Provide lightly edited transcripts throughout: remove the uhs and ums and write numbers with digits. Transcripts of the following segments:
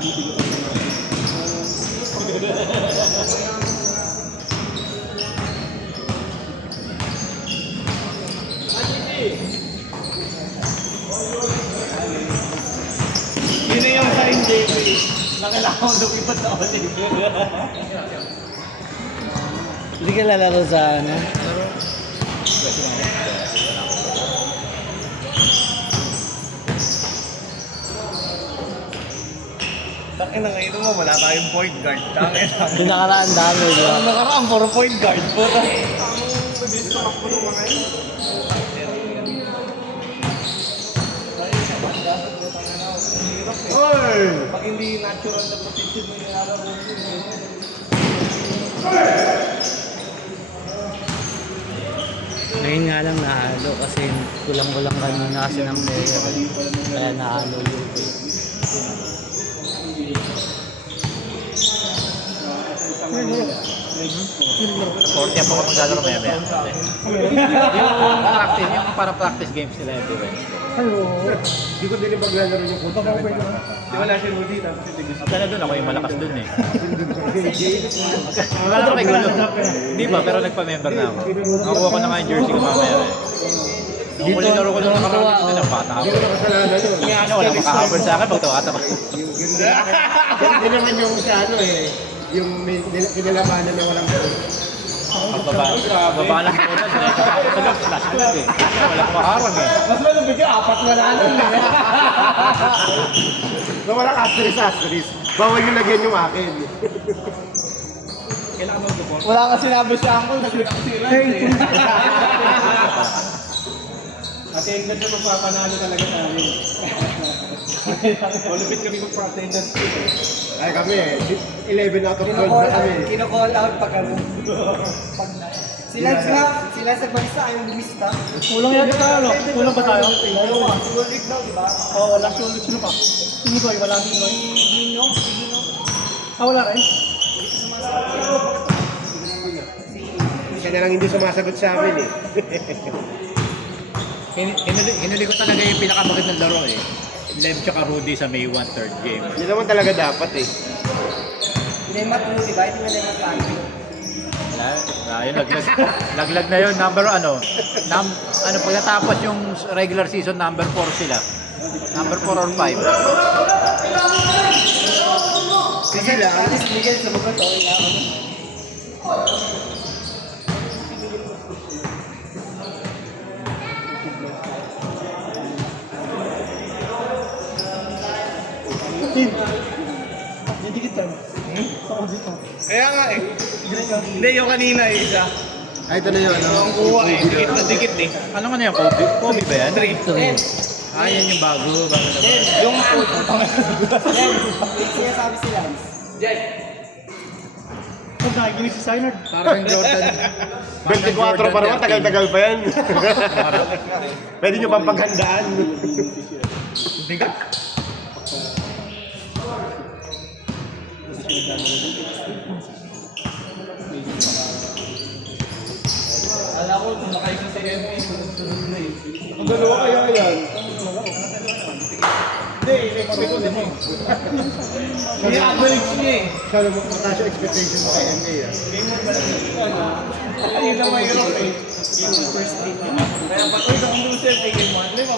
Yun na yung sign, JP. Na kailangan ko lumipat na ulit. Hindi ka lalaro sa ano? Takin na ngayon mo, wala tayong point guard. Takin na. Yung nakaraan dami, di ba? Ang nakaraan, puro point guard. Puta. Oy! Pag hindi natural na position mo yung nilalaro mo. Ngayon nga lang nahalo kasi kulang-kulang kanina kasi ng player. Kaya nahalo yung Forty ako maglalaro maya. Yung para practice games nila every Wednesday. Hindi ko din paglalaro yung puto. Di wala si Rudy, tapos si Tigis. Kaya doon ako yung malakas doon eh. Maglalaro kay Gulo. Hindi ba? Pero nagpa-member na ako. Nakuha ko na nga yung jersey ko mamaya eh. Yung huling laro ko doon nakaraan dito ng bata ako. Kaya ano, wala makahabol sa akin pag tawata ko. Hindi naman yung sa ano eh. Yung pinalabanan na walang Pagbaba lang ko na, sa loob, slash ko eh. Wala ko makarang eh. Mas malapit yung apat na lang eh. Na walang asterisk. Bawal yung lagyan yung akin. Kailangan mo support. Wala ka sinabi sa angkol, nagkakasira eh. At attendance na magpapanalo talaga namin. Malupit kami magpa-attendance dito. Ay kami eh, 11 out of 12 na kami. Kino-call out pag ano. Sila sa bansa ayaw lumista. Kulang yata tayo, no? Kulang ba tayo? Sulit daw, di ba? Oo, last ulit sino pa? Sino ba? Wala din ba? Gino. Ah, wala rin? Siya na lang hindi sumasagot sa amin eh. Hinuli ko talaga yung pinakamagandang laro eh. Lev tsaka Rudy sa May 1 third game. Hindi naman talaga dapat eh. Hindi matuloy, di ba? Hindi na matalo. Ayun, laglag na yun. Number ano pag natapos yung regular season, number 4 sila. Number 4 or 5. Sige lang. Alis Miguel sa mga to. Kaya nga eh. Hindi, yung kanina eh, isa. Ay, ito na yun. Ang kuha eh, dikit na dikit eh. Ano nga na yan? Kobe ba yan? 3. Ah, yan yung bago na. Yung Siya sabi sila. Huwag nakikinig si Synard. Parang Jordan. 24 pa naman, tagal-tagal pa yan. Pwede nyo pang paghandaan. Hindi ka? Alam ko, makaisa si MP, sunod na eh. Ang dalawa kaya yan? Hindi, hindi mo. Hindi, average niya eh. Kala mo, mataas yung expectation mo kay MA ah. Ay, yun lang mahirap eh. First team niya. Kaya ba't ito kung loser ay game 1? Di ba,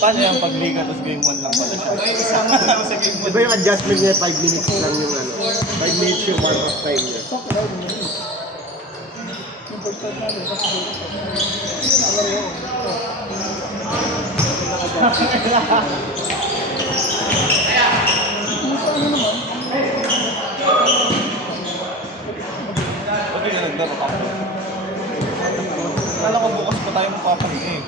paano yung pag-liga tapos game 1 lang pala siya? Ay, isama ko lang sa game 1. Diba yung adjustment niya, 5 minutes lang yung ano. 5 minutes yung warm-up time niya. Pati na naglaro ka. Kala ko bukas pa tayo magpapahinga eh.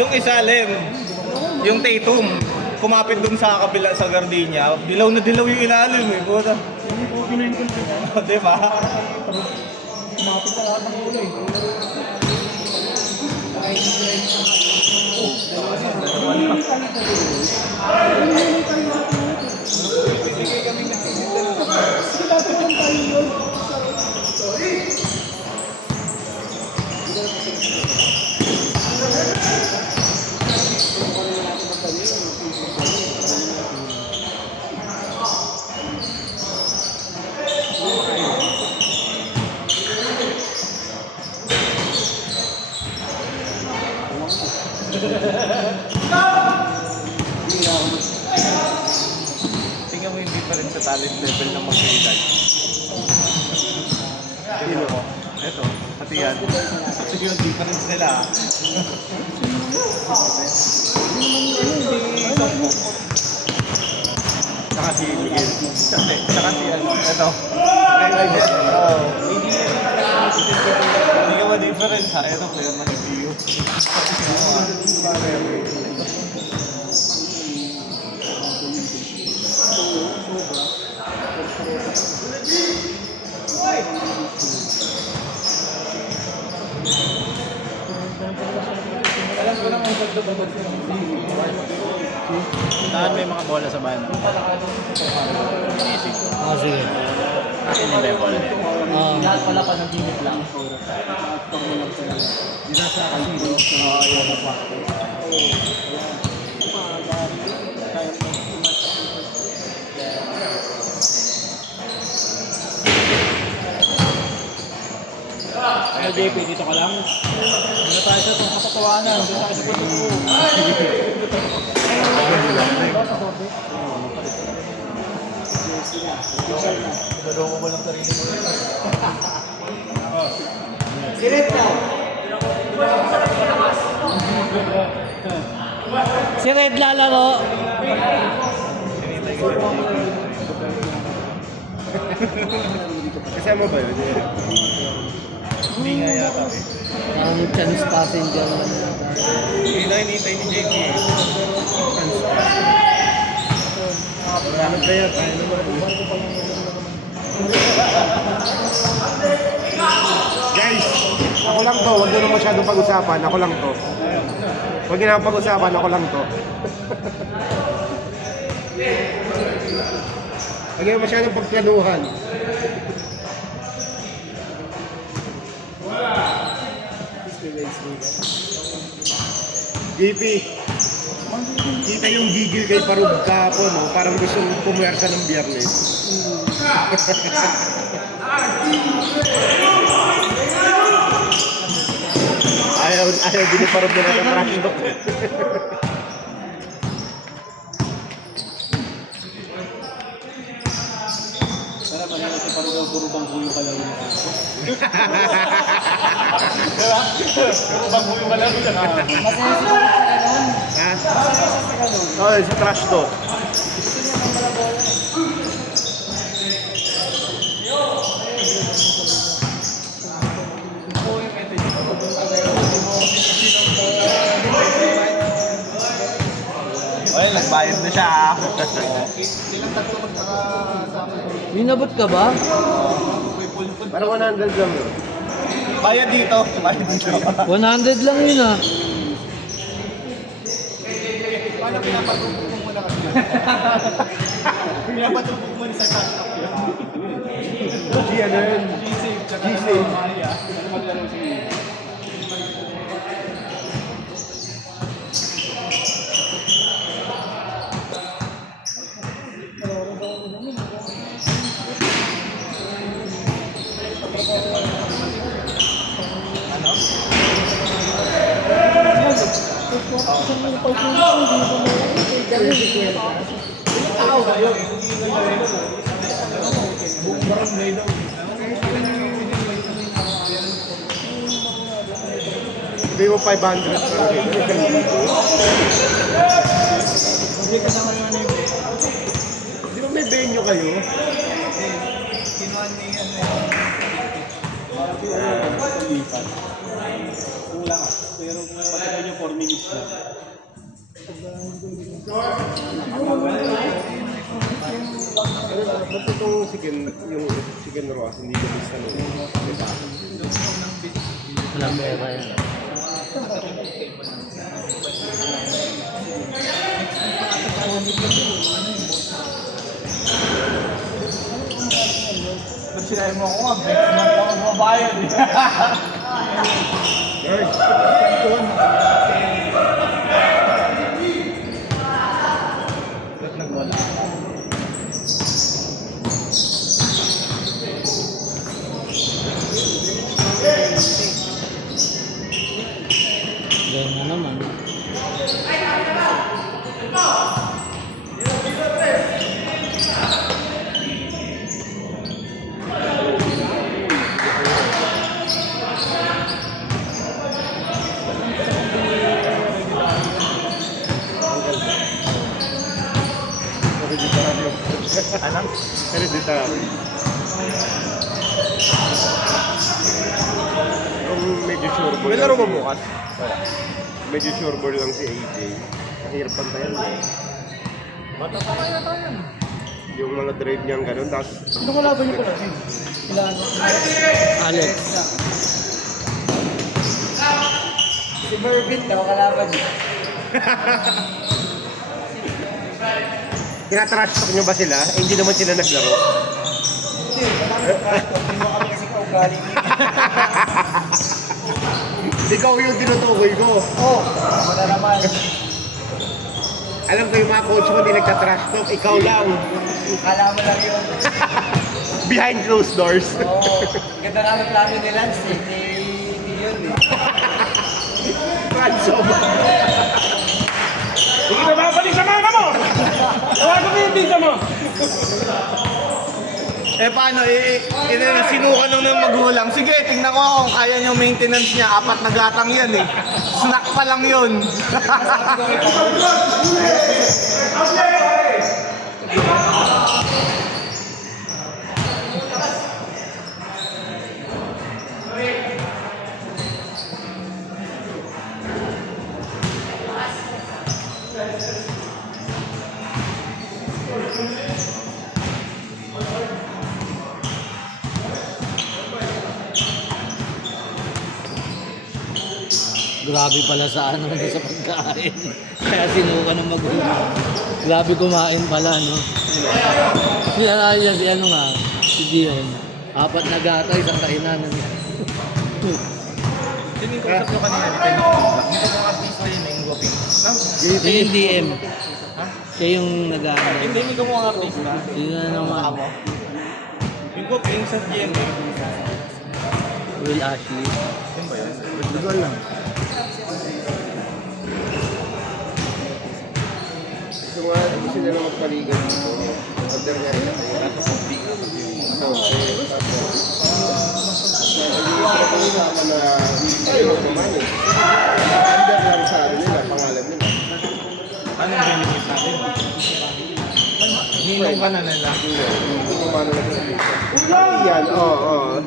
Yung isa, Lem, yung Tatum, kumapit dun sa kabila sa gardenia, dilaw na dilaw yung ilalim eh. Buta. Diba? kumapit sa lahat ng kulay. Tingnan mo yung difference sa talent level ng mag-edad. Ito ko. Ito. Pati yan. Sige yung difference nila. Saka si Miguel. Saka si ano. Ito. Hindi ka ma-difference ha. Ito player na nag-view. Saan may mga bola sa bahay mo? Inisip ko. Oh, sige. Akin yung may bola. Lahat pala pa nag-init lang. Ano JP, dito ka lang? Dito tayo sa itong kapatawanan. Dito tayo sa pagkakuha. Dadoko mo lang sarili mo. Sirit na. Si Red lalaro. Kasama ba yun? Hindi nga yata eh. Ang chance passenger lang. Hindi na hinihintay ni JP eh. Ano kaya? Kaya naman. Guys, ako lang to. Huwag nyo na masyadong pag-usapan. Ako lang to. Huwag nyo na pag-usapan. Ako lang to. Huwag nyo masyadong pagplanuhan. JP, kita yung gigil kay Parug kahapon, no? Parang gusto pumuwersa ng Biyernes. ayaw din ni Parug na nag-trash talk. Para pa naman si Parug ang puro buyo ka lang yung ako. Puro buyo ka lang yung ako. Masaya siguro sa ganun. Ha? Masaya sa ganun. Oh, si trash talk. Gusto niya ng mga bola. Well, nagbayad na siya. Inabot ka ba? Parang 100 lang yun. Bayad dito. Bayad dito. 100 lang yun ah. Paano pinapatubog mo muna kasi? Pinapatubog mo sa cash up yun. G ano yun? G-Save. Tsaka G-Save. Maria. Maglaro si... Hindi mo 500 para Di ba may venue kayo? Kinuha ni kulang ah. Pero patagal yung 4 minutes na. Ba't itong chicken, yung chicken roast, hindi ko gusto nung, diba? Lamera yan. Ba't sinabi mo ako nga, next month ako mabayad eh. Ba't nagwala? Ganyan na naman. Anak? Hereditary. Kung medyo sure ball. May laro ba bukas? Medyo sure ball lang si AJ. Mahirap pantayan mo. Bata pa kaya tayo. Yung mga drive niyang ganun. Tapos Ano kalaban niyo pala? Alex. Si Mervin daw kalaban niya. tinatrash talk niyo ba sila? Eh, hindi naman sila naglaro. Hindi, hindi mo kami kasi kaugali. Ikaw yung tinutukoy ko. Oo, wala naman. Alam ko yung mga coach mo hindi nagtatrash talk. Ikaw lang. Kala mo lang yun. Behind closed doors. Oo, ganda nga ng plano ni Lance eh. Hindi yun eh. Ransom. Hindi ka babalik sa mama mo! Tawag mo yung pizza mo! Eh paano, sinuka nung ng magulang. Sige, tingnan ko kung kaya niyo maintenance niya. 4 na gatang yan eh. Snack pa lang yun. Grabe pala sa ano sa pagkain. Kaya sinuka ng magulang. Grabe kumain pala, no? Sila si ano nga, si Dion. 4 na gata, isang kainan. Yun yung kausap nyo kanina, di kayo nag-feedback. Hindi ko artista yun, yung guwaping. Siya yung DM. Siya yung nag-ano. Hindi, hindi ko mga artista. Yun na naman. Yung guwaping sa GMA. Will Ashley. Yun ba yun? Lugal lang. Gusto nila magpaligan dito. Order nga rin kayo. Nasa kubig. Ayun naman eh. Order lang sa ano nila, pangalan nila. Anong benefit natin? Hinong ka na nila. Hindi ko paano lang sa dito. Yan, oo.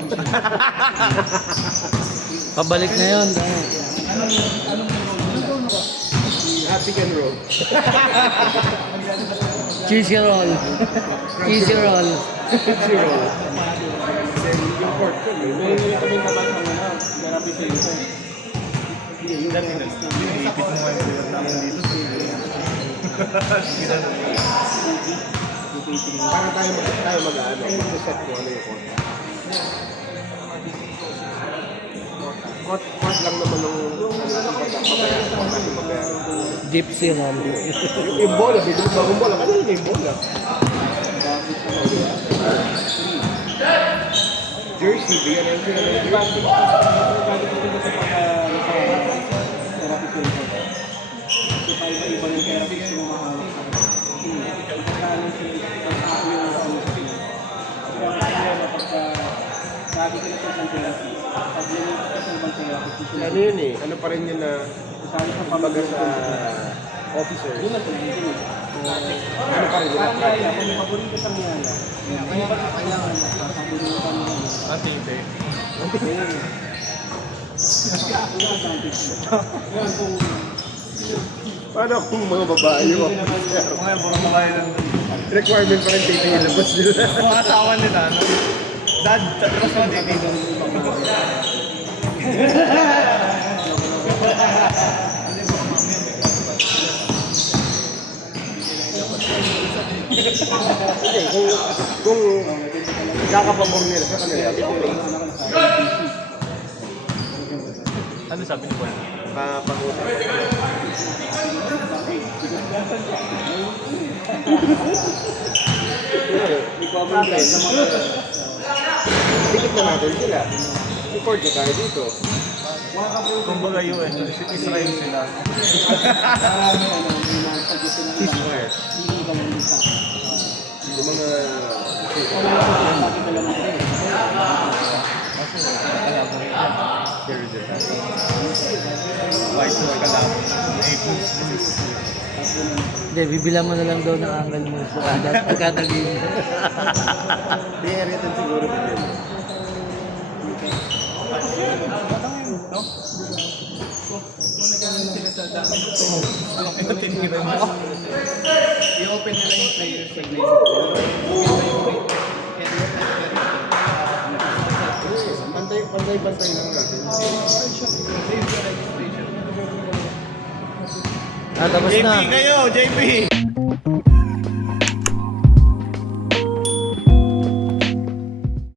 Pabalik na yun. Happy can roll. Cheesy roll. Cheesy roll. Zero. Then yung pork ko, may kami naman ng ano, grabe sa ito. Ipit mo ngayon dito. Para tayo mag-ano, mag-set ko ano yung pork. Cost lang naman ng pagkakabayaran. Gypsy roll. Yung bola, bigyan mo bagong bola. Kanina yung bola. Jersey, bigyan natin sila ng jersey. Ano yun eh? Ano pa rin yun na kumbaga sa officer? Ano pa rin yun? Antibay. Paano kung mga babae yung officer? Mga puro babae lang. Requirement pa rin tita yung labas nila. Mga asawa nila, no? Dad, tapos mga titi. Hindi, kung kakapabor nila sa kanila, Ano sabi ni Paul? pag-usap. Dikit na natin sila. Record na tayo dito. Kumbaga yun, Israel sila. Ceasefire. Yung mga... White House kalabo. Hindi, bibilang mo na lang daw ng angle mo. Pagkatagin. Hindi, heritage siguro din yun. I-open nila yung player segment. Pantay-pantay lang natin. Tapos JP na. kayo, JP!